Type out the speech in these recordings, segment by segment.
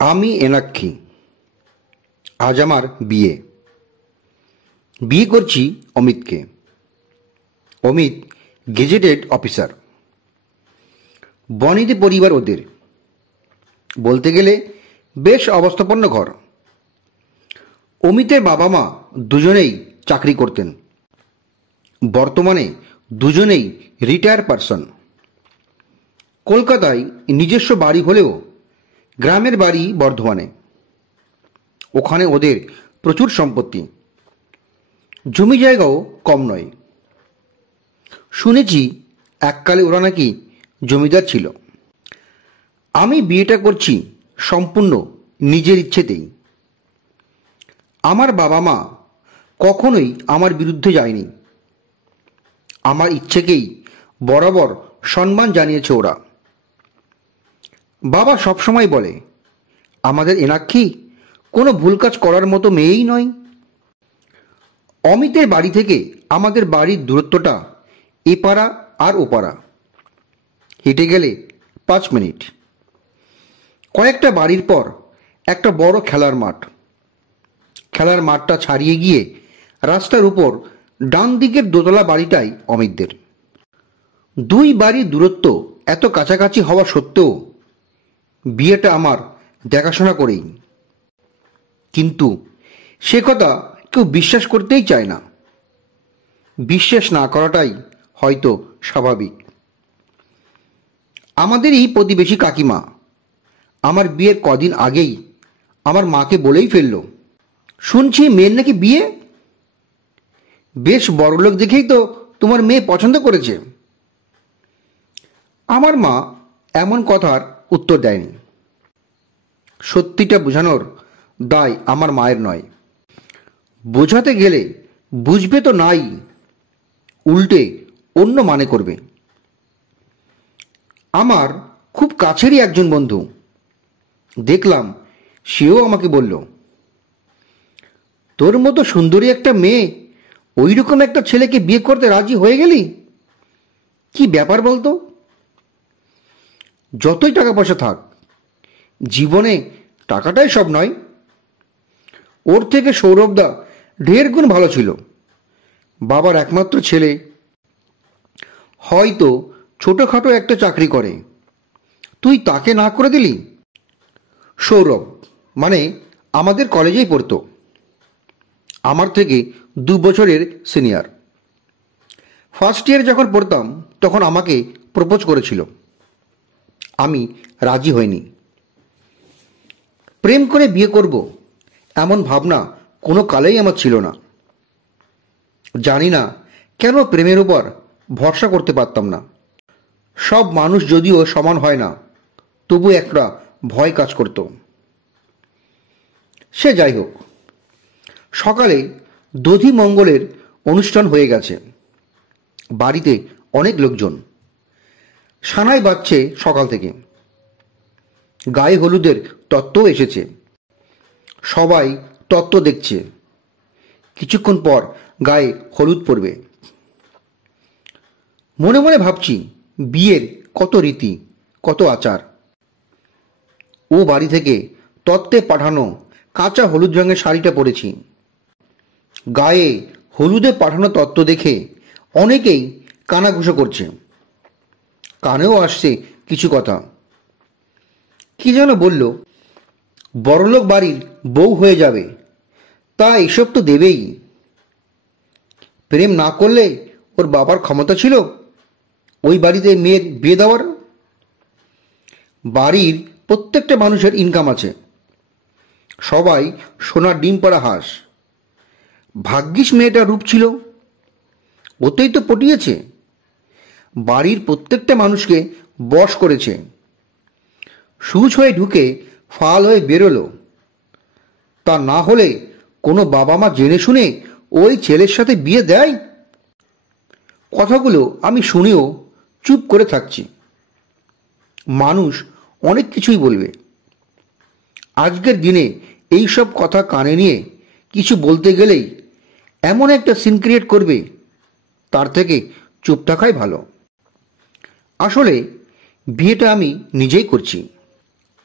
আমি এনাক্ষী। আজ আমার বিয়ে। বিয়ে করছি অমিতকে। Amit gazetted officer. বনেদি পরিবার ওদের। বলতে গেলে বেশ অবস্থাপন্ন ঘর। অমিতের বাবা মা দুজনেই চাকরি করতেন। বর্তমানে দুজনেই রিটায়ার পারসন। কলকাতায় নিজস্ব বাড়ি হলেও গ্রামের বাড়ি বর্ধমানে। ওখানে ওদের প্রচুর সম্পত্তি, জমি জায়গাও কম নয়। শুনেছি এককালে ওরা নাকি জমিদার ছিল। আমি বিয়েটা করছি সম্পূর্ণ নিজের ইচ্ছেতেই। আমার বাবা মা কখনোই আমার বিরুদ্ধে যায়নি। আমার ইচ্ছেকেই বরাবর সম্মান জানিয়েছে ওরা। বাবা সবসময় বলে, আমাদের এনাক্ষী কোনো ভুল কাজ করার মতো মেয়েই নয়। অমিতের বাড়ি থেকে আমাদের বাড়ির দূরত্বটা এপাড়া আর ওপাড়া। হেঁটে গেলে 5 মিনিট। কয়েকটা বাড়ির পর একটা বড় খেলার মাঠ। খেলার মাঠটা ছাড়িয়ে গিয়ে রাস্তার উপর ডান দিকের দোতলা বাড়িটাই অমিতদের। দুই বাড়ির দূরত্ব এত কাছাকাছি হওয়া সত্ত্বেও বিয়েটা আমার দেখাশোনা করেই। কিন্তু সে কথা কেউ বিশ্বাস করতেই চায় না। বিশ্বাস না করাটাই হয়তো স্বাভাবিক। আমাদের এই প্রতিবেশী কাকিমা আমার বিয়ের কদিন আগেই আমার মাকে বলেই ফেলল, শুনছি মেয়ের নাকি বিয়ে। বেশ বড়লোক দেখেই তো তোমার মেয়ে পছন্দ করেছে। আমার মা এমন কথার উত্তর দেয়নি। সত্যিটা বোঝানোর দায় আমার মায়ের নয়। বোঝাতে গেলে বুঝবে তো নাই, উল্টে অন্য মানে করবে। আমার খুব কাছেরই একজন বন্ধু দেখলাম, সেও আমাকে বলল, তোর মতো সুন্দরী একটা মেয়ে ওই রকম একটা ছেলেকে বিয়ে করতে রাজি হয়ে গেলি, কি ব্যাপার বলতো? যতই টাকা পয়সা থাক, জীবনে টাকাটাই সব নয়। ওর থেকে সৌরভদা ঢের গুণ ভালো ছিল। বাবার একমাত্র ছেলে, হয়তো ছোটোখাটো একটা চাকরি করে, তুই তাকে না করে দিলি। সৌরভ মানে আমাদের কলেজেই পড়তো, আমার থেকে 2 বছরের সিনিয়র। ফার্স্ট ইয়ার যখন পড়তাম তখন আমাকে প্রপোজ করেছিল। আমি রাজি হইনি। প্রেম করে বিয়ে করব এমন ভাবনা কোনো কালেই আমার ছিল না। জানি না কেন প্রেমের উপর ভরসা করতে পারতাম না। সব মানুষ যদিও সমান হয় না, তবু একটা ভয় কাজ করত। সে যাই হোক, সকালে দধি মঙ্গলের অনুষ্ঠান হয়ে গেছে। বাড়িতে অনেক লোকজন। সানাই বাজছে সকাল থেকে। গায়ে হলুদের তত্ত্বও এসেছে। সবাই তত্ত্ব দেখছে। কিছুক্ষণ পর গায়ে হলুদ পড়বে। মনে মনে ভাবছি, বিয়ের কত রীতি, কত আচার। ও বাড়ি থেকে তত্ত্বে পাঠানো কাঁচা হলুদ রঙের শাড়িটা পরেছি। গায়ে হলুদে পাঠানো তত্ত্ব দেখে অনেকেই কানাঘুষো করছে। কানেও আসছে কিছু কথা। কি যেন বলল, বড়লোক বাড়ির বউ হয়ে যাবে, তা এসব তো দেবেই। প্রেম না করলে ওর বাবার ক্ষমতা ছিল ওই বাড়িতে মেয়ের বিয়ে দেওয়ার। বাড়ির প্রত্যেকটা মানুষের ইনকাম আছে। সবাই সোনার ডিম পাড়া হাঁস। ভাগ্যিস মেয়েটা রূপ ছিল, ওতেই তো পটিয়েছে। বাড়ির প্রত্যেকটা মানুষকে বশ করেছে। সুচ হয়ে ঢুকে ফাল হয়ে বেরোলো। তা না হলে কোনো বাবা মা জেনে শুনে ওই ছেলের সাথে বিয়ে দেয়? কথাগুলো আমি শুনেও চুপ করে থাকছি। মানুষ অনেক কিছুই বলবে। আজকের দিনে এই সব কথা কানে নিয়ে কিছু বলতে গেলেই এমন একটা সিন ক্রিয়েট করবে, তার থেকে চুপ থাকাই ভালো। আসলে বিয়েটা আমি নিজেই করছি।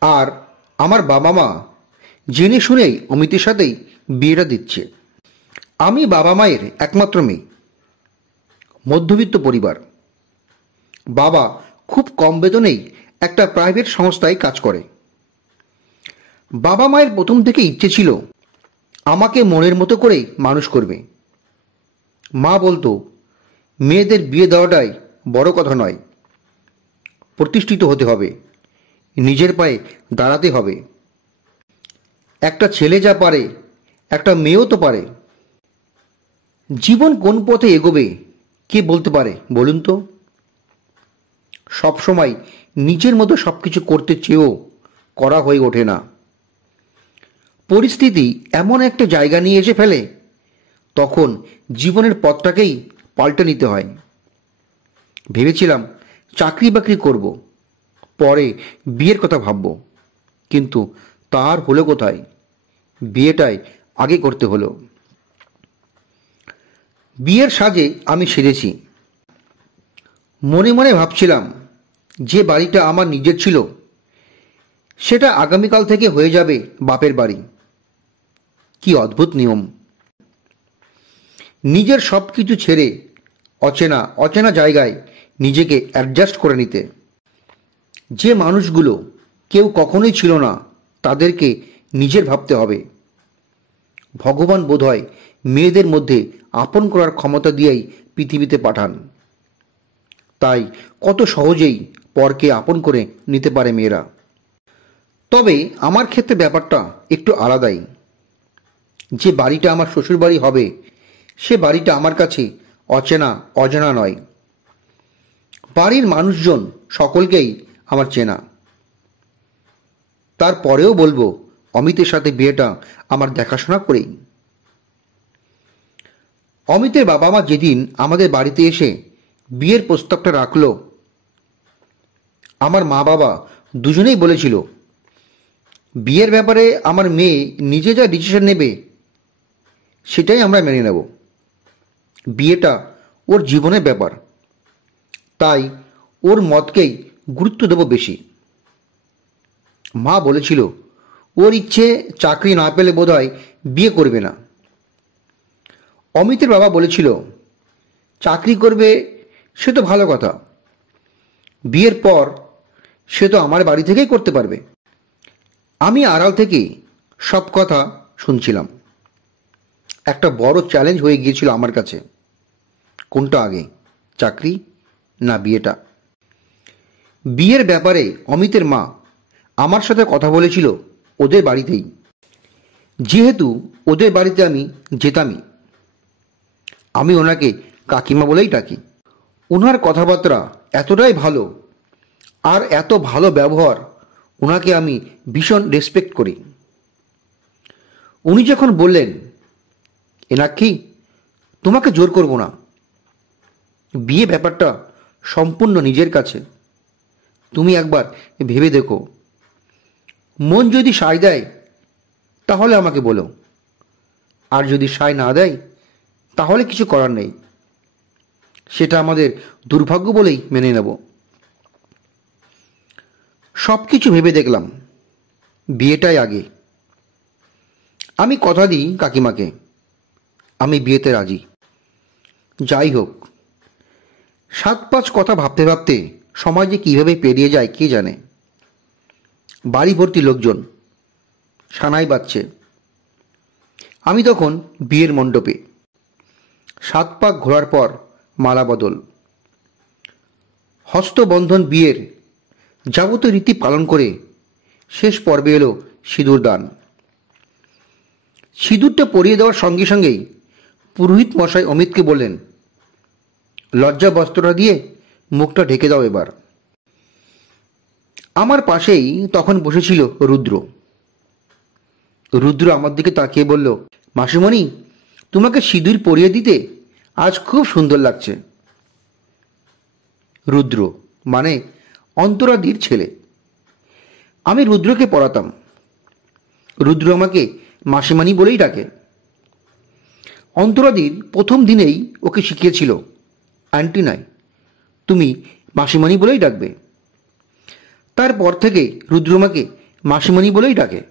আর আমার বাবা মা জেনে শুনেই অমিতের সাথেই বিয়েটা দিচ্ছে। আমি বাবা মায়ের একমাত্র মেয়ে, মধ্যবিত্ত পরিবার। বাবা খুব কম বেতনেই একটা প্রাইভেট সংস্থায় কাজ করে। বাবা মায়ের প্রথম থেকে ইচ্ছে ছিল আমাকে মনের মতো করেই মানুষ করবে। মা বলতো, মেয়েদের বিয়ে দেওয়াটাই বড় কথা নয়, প্রতিষ্ঠিত হতে হবে, নিজের পায়ে দাঁড়াতে হবে। একটা ছেলে যা পারে একটা মেয়েও তো পারে। জীবন কোন পথে এগোবে কে বলতে পারে বলুন তো? সবসময় নিজের মতো সব কিছু করতে চেয়েও করা হয়ে ওঠে না। পরিস্থিতি এমন একটা জায়গা নিয়ে এসে ফেলে, তখন জীবনের পথটাকেই পাল্টে নিতে হয়। ভেবেছিলাম চাকরি বাকরি করব, পরে বিয়ের কথা ভাবব, কিন্তু তার হলো কোথায়? বিয়েটাই আগে করতে হলো। বিয়ের সাজে আমি সেজেছি। মনে মনে ভাবছিলাম, যে বাড়িটা আমার নিজের ছিল সেটা আগামীকাল থেকে হয়ে যাবে বাপের বাড়ি। কি অদ্ভুত নিয়ম! নিজের সব কিছু ছেড়ে অচেনা অচেনা জায়গায় নিজেকে অ্যাডজাস্ট করে নিতে। যে মানুষগুলো কেউ কখনোই ছিল না তাদেরকে নিজের ভাবতে হবে। ভগবান বোধহয় মেয়েদের মধ্যে আপন করার ক্ষমতা দিয়েই পৃথিবীতে পাঠান, তাই কত সহজেই পরকে আপন করে নিতে পারে মেয়েরা। তবে আমার ক্ষেত্রে ব্যাপারটা একটু আলাদাই। যে বাড়িটা আমার শ্বশুরবাড়ি হবে সে বাড়িটা আমার কাছে অচেনা অজানা নয়। বাড়ির মানুষজন সকলকেই আমার চেনা। তারপরেও বলবো, অমিতের সাথে বিয়েটা আমার দেখাশোনা করেই। অমিতের বাবা মা যেদিন আমাদের বাড়িতে এসে বিয়ের প্রস্তাবটা রাখলো, আমার মা বাবা দুজনেই বলেছিল, বিয়ের ব্যাপারে আমার মেয়ে নিজে যা ডিসিশন নেবে সেটাই আমরা মেনে নেব। বিয়েটা ওর জীবনের ব্যাপার, তাই ওর মতকেই গুরুত্ব দেব বেশি। মা বলেছিল, ওর ইচ্ছে চাকরি না পেলে বোধহয় বিয়ে করবে না। অমিতের বাবা বলেছিল, চাকরি করবে সে তো ভালো কথা, বিয়ের পর সে তো আমার বাড়ি থেকেই করতে পারবে। আমি আড়াল থেকে সব কথা শুনছিলাম। একটা বড় চ্যালেঞ্জ হয়ে গিয়েছিল আমার কাছে, কোনটা আগে, চাকরি না বিয়েটা? বিয়ের ব্যাপারে অমিতের মা আমার সাথে কথা বলেছিল ওদের বাড়িতেই, যেহেতু ওদের বাড়িতে আমি যেতামই। আমি ওনাকে কাকিমা বলেই ডাকি। ওনার কথাবার্তা এতটাই ভালো, আর এত ভালো ব্যবহার, ওনাকে আমি ভীষণ রেসপেক্ট করি। উনি যখন বললেন, এনাক্ষী, তোমাকে জোর করব না, বিয়ে ব্যাপারটা সম্পূর্ণ নিজের কাছে, তুমি একবার ভেবে দেখো, মন যদি সায় দেয় তাহলে আমাকে বলো, আর যদি সায় না দেয় তাহলে কিছু করার নেই, সেটা আমাদের দুর্ভাগ্য বলেই মেনে নেব। সব কিছু ভেবে দেখলাম, বিয়েটাই আগে। আমি কথা দিই কাকিমাকে, আমি বিয়েতে রাজি। যাই হোক, 7-5 কথা ভাবতে ভাবতে সময় যে কীভাবে পেরিয়ে যায় কে জানে। বাড়ি ভর্তি লোকজন, সানাই বাজছে। আমি তখন বিয়ের মণ্ডপে। 7 পাক ঘোরার পর মালা বদল, হস্তবন্ধন, বিয়ের যাবতীয় রীতি পালন করে শেষ পর্বে এলো সিঁদুর দান। সিঁদুরটা পরিয়ে দেওয়ার সঙ্গে সঙ্গেই পুরোহিত মশাই অমিতকে বললেন, লজ্জা বস্ত্রটা দিয়ে মুখটা ঢেকে দাও এবার। আমার পাশেই তখন বসেছিল রুদ্র। রুদ্র আমার দিকে তাকিয়ে বলল, মাসিমণি, তোমাকে সিঁদুর পরিয়ে দিতে আজ খুব সুন্দর লাগছে। রুদ্র মানে অন্তরাদির ছেলে। আমি রুদ্রকে পড়াতাম। রুদ্র আমাকে মাসিমণি বলেই ডাকে। অন্তরাদির প্রথম দিনেই ওকে শিখিয়েছিল, আন্টি নয়, তুমি মাসিমণি বলেই ডাকবে। তারপর থেকে রুদ্র আমাকে মাসিমণি বলেই ডাকে।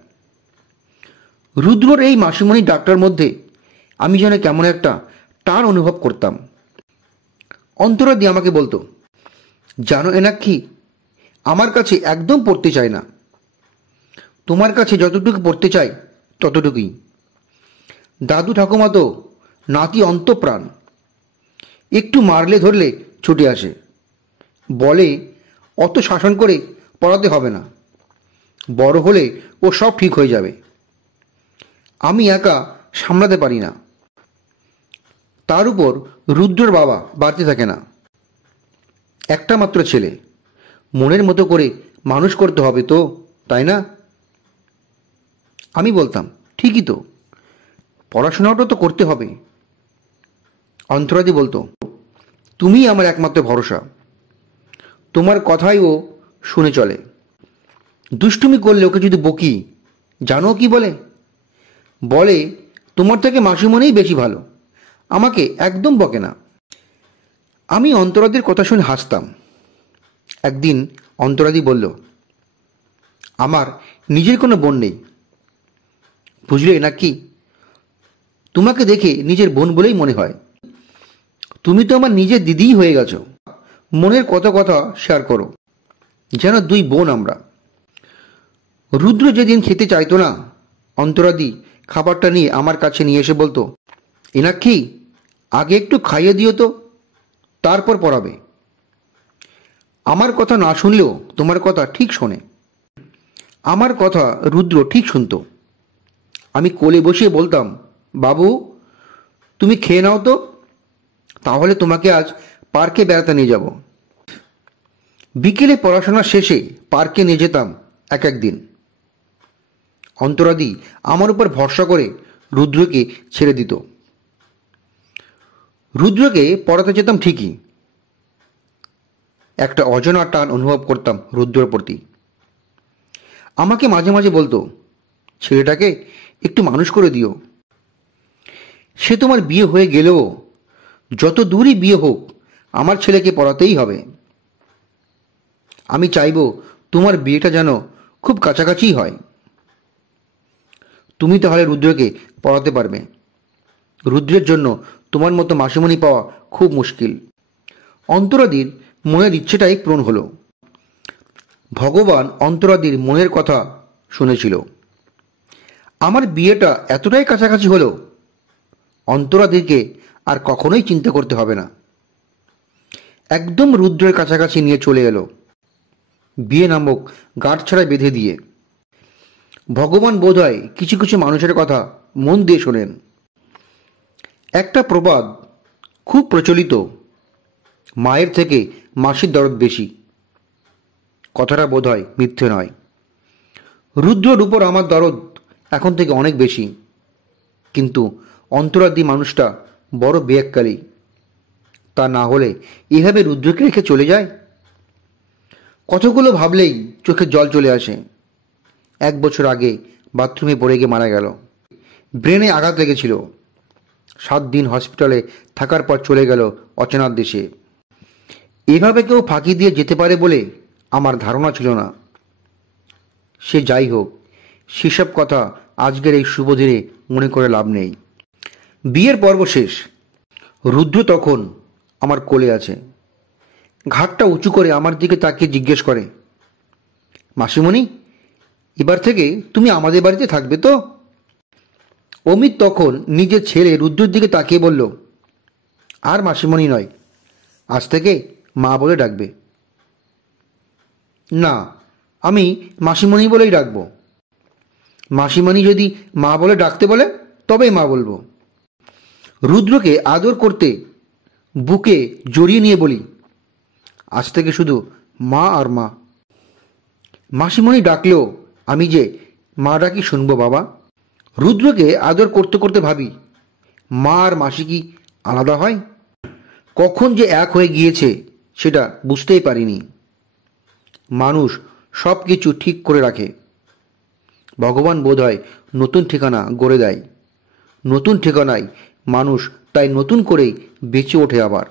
রুদ্রর এই মাসিমণি ডাকটার মধ্যে আমি যেন কেমন একটা টান অনুভব করতাম। অন্তরাদি আমাকে বলতো, জানো এনাক্ষী, আমার কাছে একদম পড়তে চায় না, তোমার কাছে যতটুকু পড়তে চাই ততটুকুই। দাদু ঠাকুমা তো নাতি অন্তঃপ্রাণ, একটু মারলে ধরলে ছুটে আসে, বলে অত শাসন করে পড়াতে হবে না, বড় হলে ও সব ঠিক হয়ে যাবে। আমি একা সামলাতে পারি না। তার উপর রুদ্রর বাবা বাড়তে থাকে না, একটা মাত্র ছেলে, মনের মতো করে মানুষ করতে হবে তো, তাই না? আমি বলতাম, ঠিকই তো, পড়াশোনাটা তো করতে হবে। অন্তরাদি বলতো, তুমিই আমার একমাত্র ভরসা, তোমার কথাই ও শুনে চলে। দুষ্টুমি করলে ওকে যদি বকি, জানো কি বলে? বলে তোমার থেকে মাসিমণিই বেশি ভালো, আমাকে একদম বকে না। আমি অন্তরাদির কথা শুনে হাসতাম। একদিন অন্তরাদি বলল, আমার নিজের কোনো বোন নেই, বুঝলে নাকি? তোমাকে দেখে নিজের বোন বলেই মনে হয়, তুমি তো আমার নিজের দিদিই হয়ে গেছো। মনের কত কথা শেয়ার করো, যেন দুই বোন আমরা। রুদ্র যেদিন খেতে চাইতো না, অন্তরাদি খাবারটা নিয়ে আমার কাছে নিয়ে এসে বলতো, এনাক্ষী, আগে একটু খাইয়ে দিও তো, তারপর পড়াবে। আমার কথা না শুনলেও তোমার কথা ঠিক শোনে। আমার কথা রুদ্র ঠিক শুনতো। আমি কোলে বসিয়ে বলতাম, বাবু তুমি খেয়ে নাও তো, তাহলে তোমাকে আজ পার্কে বেড়াতে নিয়ে যাব। বিকেলে পড়াশোনা শেষে পার্কে নিয়ে যেতাম এক একদিন। অন্তরাদি আমার উপর ভরসা করে রুদ্রকে ছেড়ে দিত। রুদ্রকে পড়াতে যেতাম ঠিকই, একটা অজানা টান অনুভব করতাম রুদ্রের প্রতি। আমাকে মাঝে মাঝে বলতো, ছেলেটাকে একটু মানুষ করে দিও। সে তোমার বিয়ে হয়ে গেলেও যত দূরই বিয়ে হোক, আমার ছেলেকে পড়াতেই হবে। আমি চাইব তোমার বিয়েটা যেন খুব কাছাকাছিই হয়, তুমি তাহলে রুদ্রকে পড়াতে পারবে। রুদ্রের জন্য তোমার মতো মাসিমণি পাওয়া খুব মুশকিল। অন্তরাদির মনের ইচ্ছেটাই পূরণ হলো। ভগবান অন্তরাদির মনের কথা শুনেছিল। আমার বিয়েটা এতটাই কাছাকাছি হলো, অন্তরাদিকে আর কখনোই চিন্তা করতে হবে না। একদম রুদ্রের কাছাকাছি নিয়ে চলে এলো, বিয়ে নামক গাঁটছড়ায় বেঁধে দিয়ে। ভগবান বোধহয় কিছু কিছু মানুষের কথা মন দিয়ে শোনেন। একটা প্রবাদ খুব প্রচলিত, মায়ের থেকে মাসির দরদ বেশি। কথাটা বোধহয় মিথ্যে নয়। রুদ্রর উপর আমার দরদ এখন থেকে অনেক বেশি, কিন্তু অন্তরাদি মানুষটা বড় বেয়াক্কালি। তা না হলে এভাবে রুদ্রকে রেখে চলে যায়? কতগুলো ভাবলেই চোখে জল চলে আসে। 1 বছর আগে বাথরুমে পড়ে গিয়ে মারা গেল, ব্রেনে আঘাত লেগেছিল। 7 দিন হসপিটালে থাকার পর চলে গেল অচেনার দেশে। এভাবে কেউ ফাঁকি দিয়ে যেতে পারে বলে আমার ধারণা ছিল না। সে যাই হোক, সেসব কথা আজকের এই শুভ দিনে মনে করে লাভ নেই। বিয়ের পর্ব শেষ। রুদ্র তখন আমার কোলে আছে, ঘাটটা উঁচু করে আমার দিকে তাকিয়ে জিজ্ঞেস করে, মাসিমণি, এবার থেকে তুমি আমাদের বাড়িতে থাকবে তো? অমিত তখন নিজের ছেলে রুদ্রের দিকে তাকিয়ে বলল, আর মাসিমণি নয়, আজ থেকে মা বলে ডাকবে। না, আমি মাসিমণি বলেই ডাকবো। মাসিমণি যদি মা বলে ডাকতে বলে তবেই মা বলবো। রুদ্রকে আদর করতে বুকে জড়িয়ে নিয়ে বলি, আজ থেকে শুধু মা আর মা। মাসিমণি ডাকলেও আমি যে মা ডাকি শুনবো বাবা। রুদ্রকে আদর করতে করতে ভাবি, মা আর মাসি কি আলাদা হয়? কখন যে এক হয়ে গিয়েছে সেটা বুঝতেই পারিনি। মানুষ সব কিছু ঠিক করে রাখে, ভগবান বোধহয় নতুন ঠিকানা গড়ে দেয়। নতুন ঠিকানায় মানুষ তাই নতুন করেই বেঁচে ওঠে আবার।